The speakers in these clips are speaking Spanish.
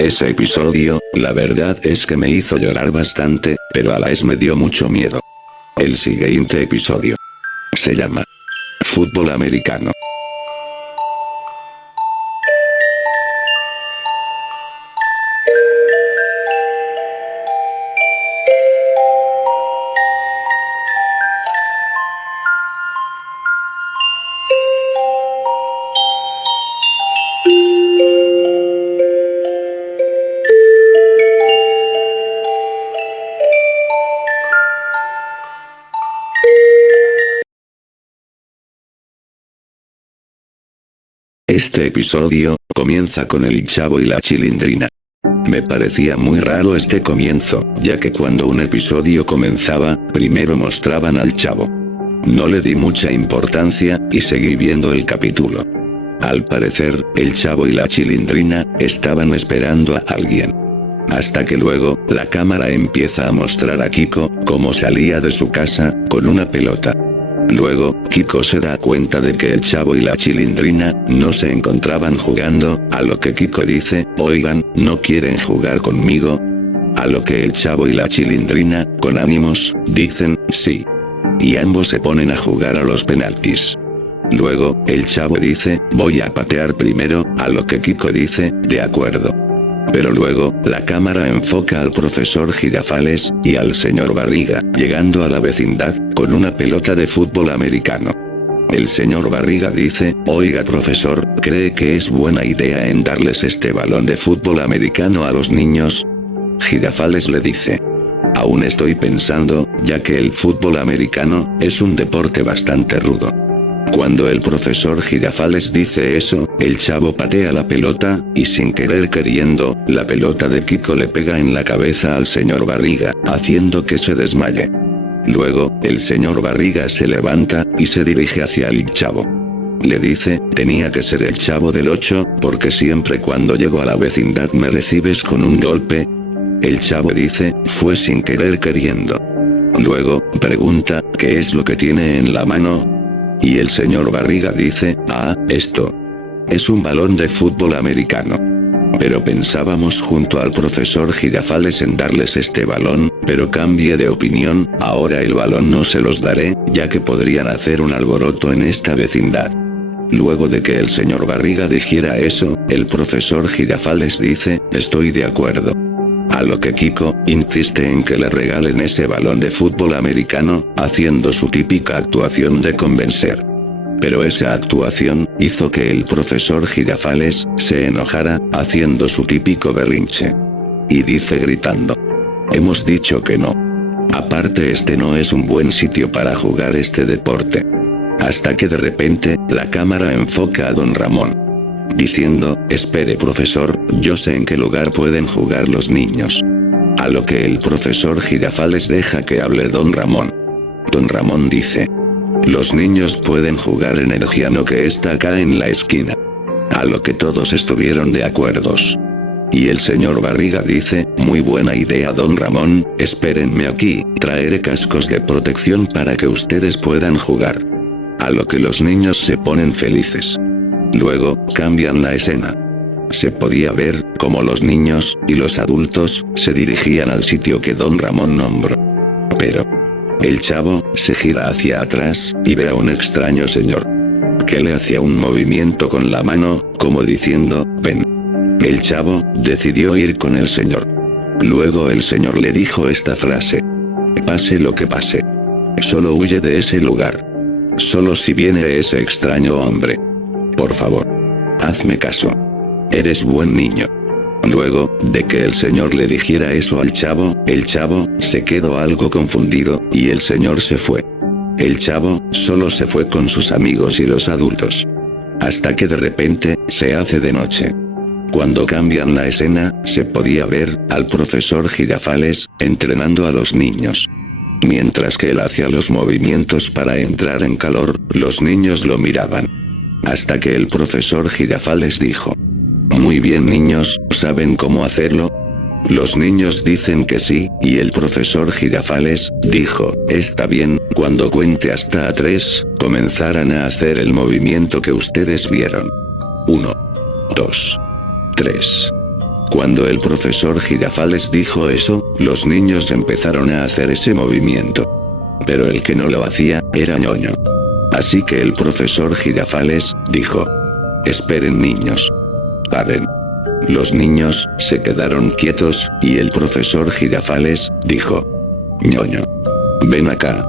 Ese episodio, la verdad es que me hizo llorar bastante, pero a la vez me dio mucho miedo. El siguiente episodio se llama Fútbol Americano. Este episodio comienza con el Chavo y la Chilindrina. Me parecía muy raro este comienzo, ya que cuando un episodio comenzaba, primero mostraban al Chavo. No le di mucha importancia, y seguí viendo el capítulo. Al parecer, el Chavo y la Chilindrina estaban esperando a alguien. Hasta que luego, la cámara empieza a mostrar a Kiko, cómo salía de su casa, con una pelota. Luego, Kiko se da cuenta de que el Chavo y la Chilindrina no se encontraban jugando, a lo que Kiko dice, oigan, ¿no quieren jugar conmigo? A lo que el Chavo y la Chilindrina, con ánimos, dicen, sí. Y ambos se ponen a jugar a los penaltis. Luego, el Chavo dice, voy a patear primero, a lo que Kiko dice, de acuerdo. Pero luego, la cámara enfoca al profesor Girafales, y al señor Barriga, llegando a la vecindad, con una pelota de fútbol americano. El señor Barriga dice, oiga profesor, ¿cree que es buena idea en darles este balón de fútbol americano a los niños? Girafales le dice, aún estoy pensando, ya que el fútbol americano, es un deporte bastante rudo. Cuando el profesor Girafales dice eso, el Chavo patea la pelota, y sin querer queriendo, la pelota de Kiko le pega en la cabeza al señor Barriga, haciendo que se desmaye. Luego, el señor Barriga se levanta, y se dirige hacia el Chavo. Le dice, tenía que ser el Chavo del 8, porque siempre cuando llego a la vecindad me recibes con un golpe. El Chavo dice, fue sin querer queriendo. Luego, pregunta, ¿qué es lo que tiene en la mano? Y el señor Barriga dice, esto es un balón de fútbol americano. Pero pensábamos junto al profesor Girafales en darles este balón, pero cambié de opinión, ahora el balón no se los daré, ya que podrían hacer un alboroto en esta vecindad. Luego de que el señor Barriga dijera eso, el profesor Girafales dice, estoy de acuerdo. A lo que Kiko insiste en que le regalen ese balón de fútbol americano, haciendo su típica actuación de convencer. Pero esa actuación hizo que el profesor Girafales se enojara, haciendo su típico berrinche. Y dice gritando, hemos dicho que no. Aparte este no es un buen sitio para jugar este deporte. Hasta que de repente, la cámara enfoca a don Ramón, diciendo, espere profesor, yo sé en qué lugar pueden jugar los niños. A lo que el profesor Girafales deja que hable don Ramón. Don Ramón dice, los niños pueden jugar en el Giano que está acá en la esquina. A lo que todos estuvieron de acuerdos. Y el señor Barriga dice, muy buena idea don Ramón, espérenme aquí, traeré cascos de protección para que ustedes puedan jugar. A lo que los niños se ponen felices. Luego, cambian la escena. Se podía ver, como los niños, y los adultos, se dirigían al sitio que don Ramón nombró. Pero el Chavo, se gira hacia atrás, y ve a un extraño señor, que le hacía un movimiento con la mano, como diciendo, ven. El Chavo, decidió ir con el señor. Luego el señor le dijo esta frase. Pase lo que pase. Solo huye de ese lugar. Solo si viene ese extraño hombre. Por favor. Hazme caso. Eres buen niño. Luego, de que el señor le dijera eso al Chavo, el Chavo, se quedó algo confundido, y el señor se fue. El Chavo, solo se fue con sus amigos y los adultos. Hasta que de repente, se hace de noche. Cuando cambian la escena, se podía ver, al profesor Girafales, entrenando a los niños. Mientras que él hacía los movimientos para entrar en calor, los niños lo miraban. Hasta que el profesor Girafales dijo, muy bien niños, ¿saben cómo hacerlo? Los niños dicen que sí, y el profesor Girafales dijo, está bien, cuando cuente hasta 3, comenzarán a hacer el movimiento que ustedes vieron. 1, 2, 3. Cuando el profesor Girafales dijo eso, los niños empezaron a hacer ese movimiento. Pero el que no lo hacía, era ñoño. Así que el profesor Girafales, dijo: esperen niños. Paren. Los niños, se quedaron quietos, y el profesor Girafales, dijo: ñoño. Ven acá.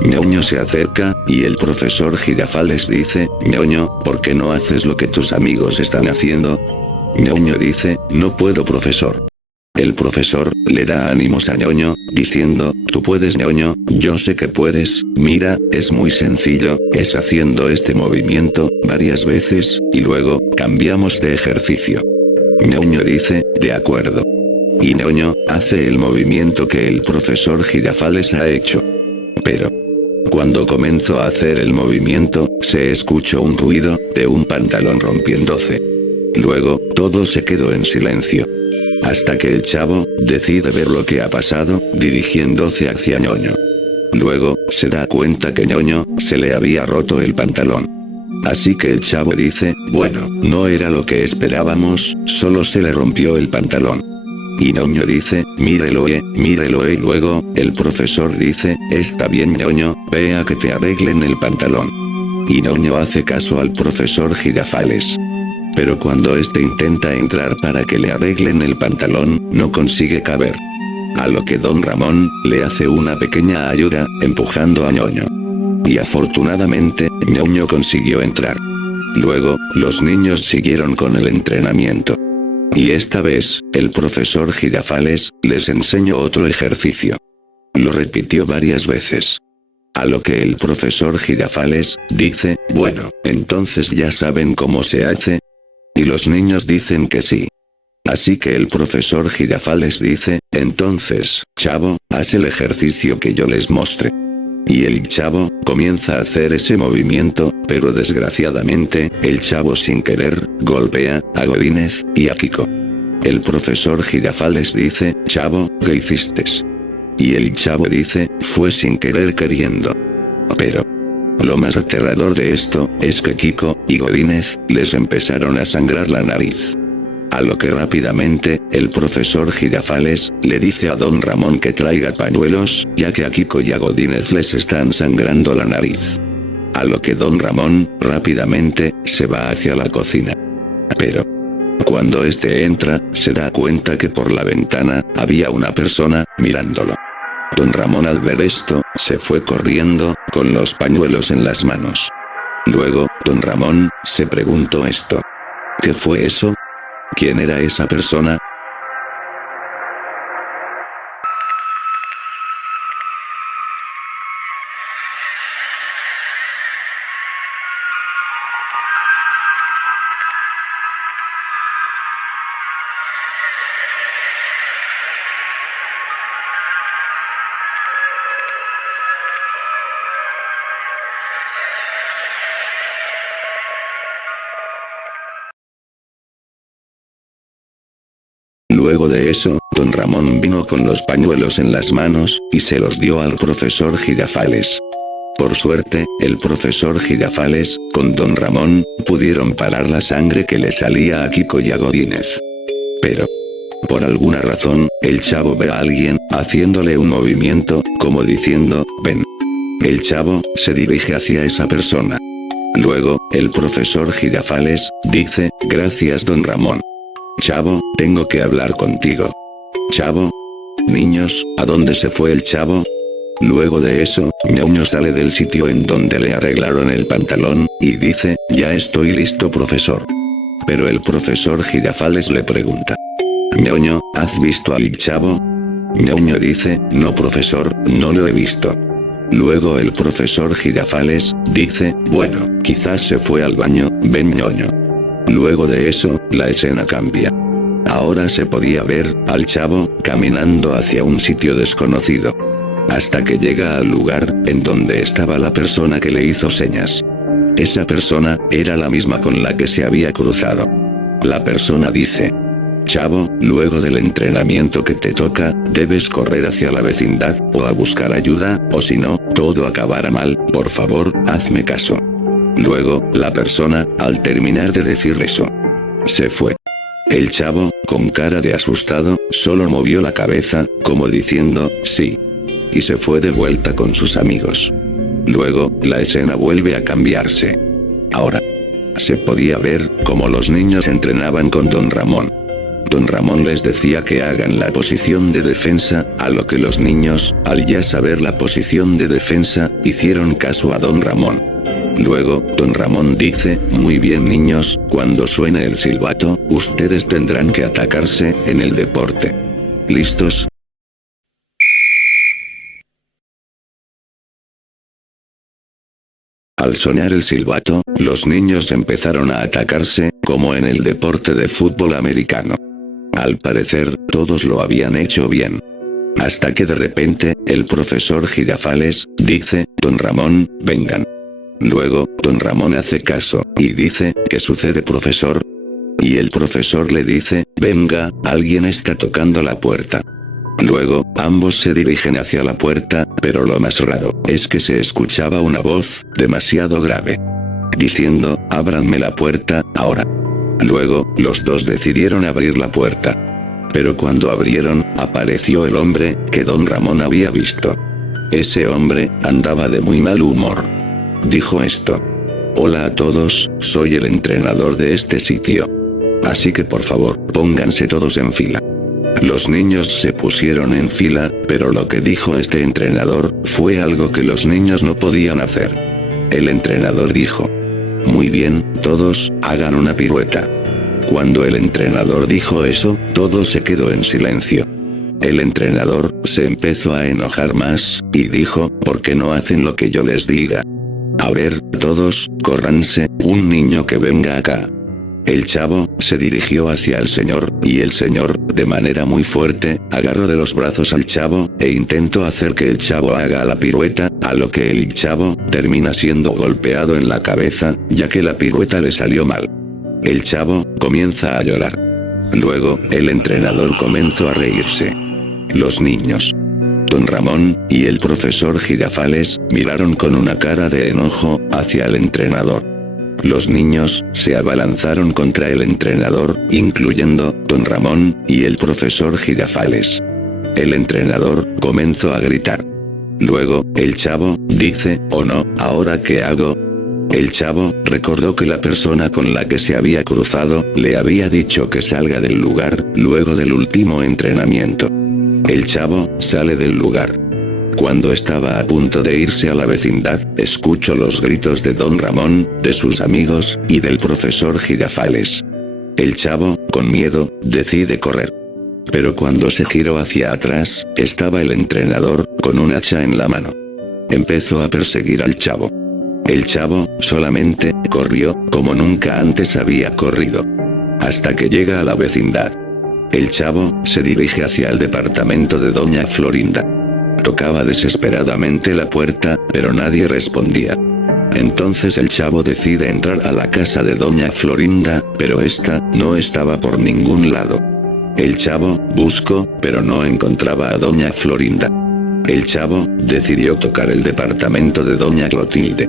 Ñoño se acerca, y el profesor Girafales dice: ñoño, ¿por qué no haces lo que tus amigos están haciendo? Ñoño dice: no puedo, profesor. El profesor le da ánimos a ñoño, diciendo: tú puedes, ñoño, yo sé que puedes, mira, es muy sencillo, es haciendo este movimiento varias veces, y luego cambiamos de ejercicio. Ñoño dice: de acuerdo. Y ñoño hace el movimiento que el profesor Girafales ha hecho. Pero cuando comenzó a hacer el movimiento, se escuchó un ruido de un pantalón rompiéndose. Luego, todo se quedó en silencio. Hasta que el chavo decide ver lo que ha pasado, dirigiéndose hacia ñoño. Luego, se da cuenta que ñoño se le había roto el pantalón. Así que el chavo dice: bueno, no era lo que esperábamos, solo se le rompió el pantalón. Y ñoño dice: mírelo, mírelo. Y luego, el profesor dice: está bien, ñoño, ve a que te arreglen el pantalón. Y ñoño hace caso al profesor Girafales. Pero cuando este intenta entrar para que le arreglen el pantalón, no consigue caber. A lo que don Ramón le hace una pequeña ayuda, empujando a ñoño. Y afortunadamente, ñoño consiguió entrar. Luego, los niños siguieron con el entrenamiento. Y esta vez, el profesor Girafales les enseñó otro ejercicio. Lo repitió varias veces. A lo que el profesor Girafales dice: bueno, entonces ya saben cómo se hace. Y los niños dicen que sí. Así que el profesor Girafales dice: entonces, chavo, haz el ejercicio que yo les mostré. Y el chavo comienza a hacer ese movimiento, pero desgraciadamente, el chavo sin querer, golpea a Godínez y a Kiko. El profesor Girafales dice: chavo, ¿qué hiciste? Y el chavo dice: fue sin querer queriendo. Pero lo más aterrador de esto, es que Kiko y Godínez les empezaron a sangrar la nariz. A lo que rápidamente, el profesor Girafales le dice a don Ramón que traiga pañuelos, ya que a Kiko y a Godínez les están sangrando la nariz. A lo que don Ramón, rápidamente, se va hacia la cocina. Pero cuando este entra, se da cuenta que por la ventana, había una persona, mirándolo. Don Ramón al ver esto, se fue corriendo, con los pañuelos en las manos. Luego, don Ramón, se preguntó esto. ¿Qué fue eso? ¿Quién era esa persona? Luego de eso, don Ramón vino con los pañuelos en las manos, y se los dio al profesor Girafales. Por suerte, el profesor Girafales, con don Ramón, pudieron parar la sangre que le salía a Kiko y a Godínez. Pero por alguna razón, el chavo ve a alguien, haciéndole un movimiento, como diciendo: ven. El chavo, se dirige hacia esa persona. Luego, el profesor Girafales, dice: gracias don Ramón. Chavo, tengo que hablar contigo. Chavo. Niños, ¿a dónde se fue el chavo? Luego de eso, ñoño sale del sitio en donde le arreglaron el pantalón, y dice: ya estoy listo, profesor. Pero el profesor Girafales le pregunta: ñoño, ¿has visto al chavo? Ñoño dice: no, profesor, no lo he visto. Luego el profesor Girafales dice: bueno, quizás se fue al baño, ven ñoño. Luego de eso, la escena cambia. Ahora se podía ver al chavo caminando hacia un sitio desconocido. Hasta que llega al lugar en donde estaba la persona que le hizo señas. Esa persona era la misma con la que se había cruzado. La persona dice: chavo, luego del entrenamiento que te toca, debes correr hacia la vecindad o a buscar ayuda, o si no, todo acabará mal, por favor, hazme caso. Luego, la persona, al terminar de decir eso, se fue. El chavo, con cara de asustado, solo movió la cabeza, como diciendo, sí. Y se fue de vuelta con sus amigos. Luego, la escena vuelve a cambiarse. Ahora, se podía ver cómo los niños entrenaban con Don Ramón. Don Ramón les decía que hagan la posición de defensa, a lo que los niños, al ya saber la posición de defensa, hicieron caso a Don Ramón. Luego, Don Ramón dice, muy bien niños, cuando suene el silbato, ustedes tendrán que atacarse, en el deporte. ¿Listos? Al sonar el silbato, los niños empezaron a atacarse, como en el deporte de fútbol americano. Al parecer, todos lo habían hecho bien. Hasta que de repente, el profesor Girafales, dice, Don Ramón, vengan. Luego, Don Ramón hace caso, y dice, ¿qué sucede profesor? Y el profesor le dice, venga, alguien está tocando la puerta. Luego, ambos se dirigen hacia la puerta, pero lo más raro, es que se escuchaba una voz, demasiado grave. Diciendo, ábranme la puerta, ahora. Luego, los dos decidieron abrir la puerta. Pero cuando abrieron, apareció el hombre, que Don Ramón había visto. Ese hombre, andaba de muy mal humor. Dijo esto. Hola a todos, soy el entrenador de este sitio. Así que por favor, pónganse todos en fila. Los niños se pusieron en fila, pero lo que dijo este entrenador, fue algo que los niños no podían hacer. El entrenador dijo. Muy bien, todos, hagan una pirueta. Cuando el entrenador dijo eso, todo se quedó en silencio. El entrenador, se empezó a enojar más, y dijo, ¿por qué no hacen lo que yo les diga? A ver, todos, córranse, un niño que venga acá. El chavo, se dirigió hacia el señor, y el señor, de manera muy fuerte, agarró de los brazos al chavo, e intentó hacer que el chavo haga la pirueta, a lo que el chavo, termina siendo golpeado en la cabeza, ya que la pirueta le salió mal. El chavo, comienza a llorar. Luego, el entrenador comenzó a reírse. Los niños, Don Ramón, y el profesor Girafales, miraron con una cara de enojo, hacia el entrenador. Los niños, se abalanzaron contra el entrenador, incluyendo, Don Ramón, y el profesor Girafales. El entrenador, comenzó a gritar. Luego, el chavo, dice, oh no, ¿ahora qué hago? El chavo, recordó que la persona con la que se había cruzado, le había dicho que salga del lugar, luego del último entrenamiento. El chavo, sale del lugar. Cuando estaba a punto de irse a la vecindad, escuchó los gritos de Don Ramón, de sus amigos, y del profesor Girafales. El chavo, con miedo, decide correr. Pero cuando se giró hacia atrás, estaba el entrenador, con un hacha en la mano. Empezó a perseguir al chavo. El chavo, solamente, corrió, como nunca antes había corrido. Hasta que llega a la vecindad. El chavo, se dirige hacia el departamento de Doña Florinda. Tocaba desesperadamente la puerta, pero nadie respondía. Entonces el chavo decide entrar a la casa de Doña Florinda, pero esta, no estaba por ningún lado. El chavo, buscó, pero no encontraba a Doña Florinda. El chavo, decidió tocar el departamento de Doña Clotilde.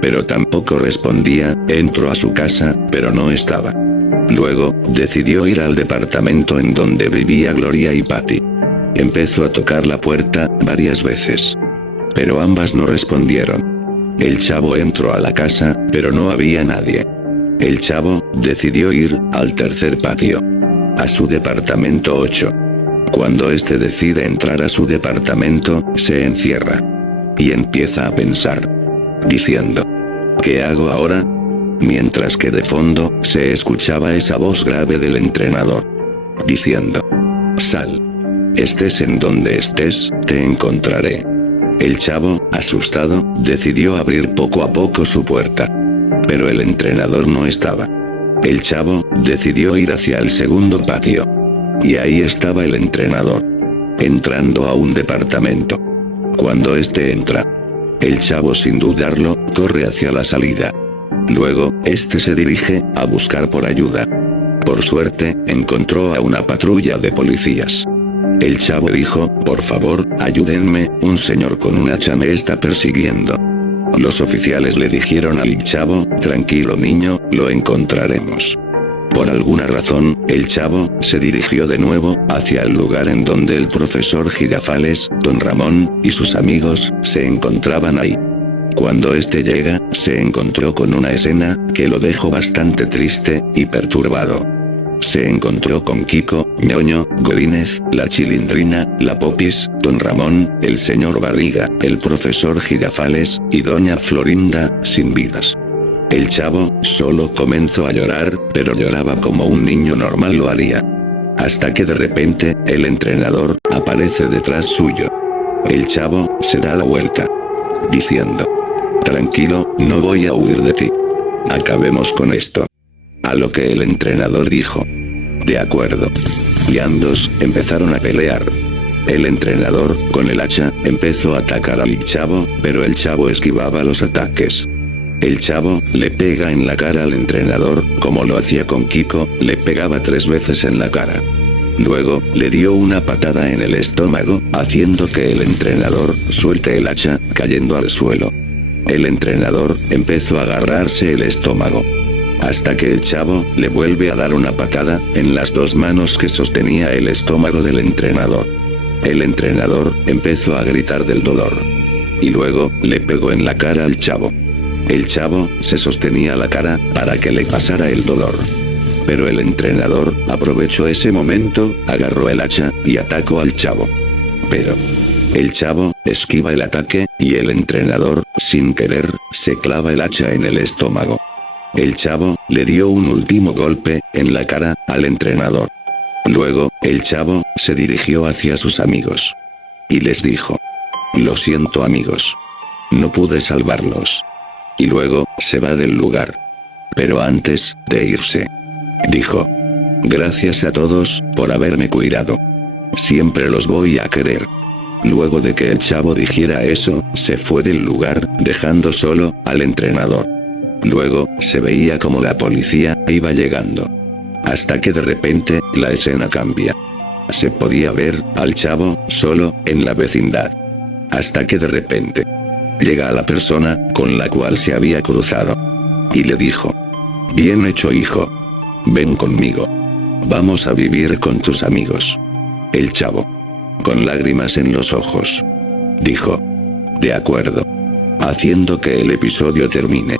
Pero tampoco respondía, entró a su casa, pero no estaba. Luego, decidió ir al departamento en donde vivía Gloria y Patty. Empezó a tocar la puerta, varias veces. Pero ambas no respondieron. El chavo entró a la casa, pero no había nadie. El chavo, decidió ir, al tercer patio. A su departamento 8. Cuando este decide entrar a su departamento, se encierra. Y empieza a pensar. Diciendo. ¿Qué hago ahora? Mientras que de fondo, se escuchaba esa voz grave del entrenador. Diciendo. Sal. Estés en donde estés, te encontraré. El chavo, asustado, decidió abrir poco a poco su puerta. Pero el entrenador no estaba. El chavo, decidió ir hacia el segundo patio. Y ahí estaba el entrenador. Entrando a un departamento. Cuando este entra. El chavo sin dudarlo, corre hacia la salida. Luego, este se dirige, a buscar por ayuda. Por suerte, encontró a una patrulla de policías. El chavo dijo, por favor, ayúdenme, un señor con un hacha me está persiguiendo. Los oficiales le dijeron al chavo, tranquilo niño, lo encontraremos. Por alguna razón, el chavo se dirigió de nuevo hacia el lugar en donde el profesor Girafales, don Ramón, y sus amigos, se encontraban ahí. Cuando este llega, se encontró con una escena que lo dejó bastante triste y perturbado. Se encontró con Kiko, Ñoño, Godínez, la Chilindrina, la Popis, don Ramón, el señor Barriga, el profesor Girafales, y doña Florinda, sin vidas. El chavo solo comenzó a llorar, pero lloraba como un niño normal lo haría. Hasta que de repente, el entrenador aparece detrás suyo. El chavo se da la vuelta, diciendo: tranquilo, no voy a huir de ti. Acabemos con esto. A lo que el entrenador dijo: de acuerdo. Y ambos empezaron a pelear. El entrenador, con el hacha, empezó a atacar al chavo, pero el chavo esquivaba los ataques. El chavo le pega en la cara al entrenador, como lo hacía con Kiko, le pegaba 3 veces en la cara. Luego, le dio una patada en el estómago, haciendo que el entrenador suelte el hacha, cayendo al suelo. El entrenador empezó a agarrarse el estómago. Hasta que el chavo le vuelve a dar una patada en las 2 manos que sostenía el estómago del entrenador. El entrenador empezó a gritar del dolor. Y luego, le pegó en la cara al chavo. El chavo se sostenía la cara para que le pasara el dolor. Pero el entrenador aprovechó ese momento, agarró el hacha y atacó al chavo. Pero el chavo esquiva el ataque, y el entrenador, sin querer, se clava el hacha en el estómago. El chavo le dio un último golpe en la cara al entrenador. Luego, el chavo se dirigió hacia sus amigos y les dijo: lo siento amigos, no pude salvarlos. Y luego, se va del lugar. Pero antes de irse, dijo: gracias a todos por haberme cuidado. Siempre los voy a querer. Luego de que el chavo dijera eso, se fue del lugar, dejando solo al entrenador. Luego, se veía como la policía iba llegando. Hasta que de repente, la escena cambia. Se podía ver al chavo solo en la vecindad. Hasta que de repente llega a la persona con la cual se había cruzado. Y le dijo: bien hecho hijo. Ven conmigo. Vamos a vivir con tus amigos. El chavo, con lágrimas en los ojos, dijo: de acuerdo. Haciendo que el episodio termine.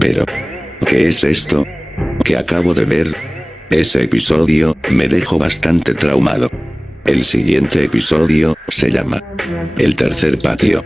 Pero, ¿qué es esto que acabo de ver? Ese episodio me dejó bastante traumado. El siguiente episodio se llama El tercer patio.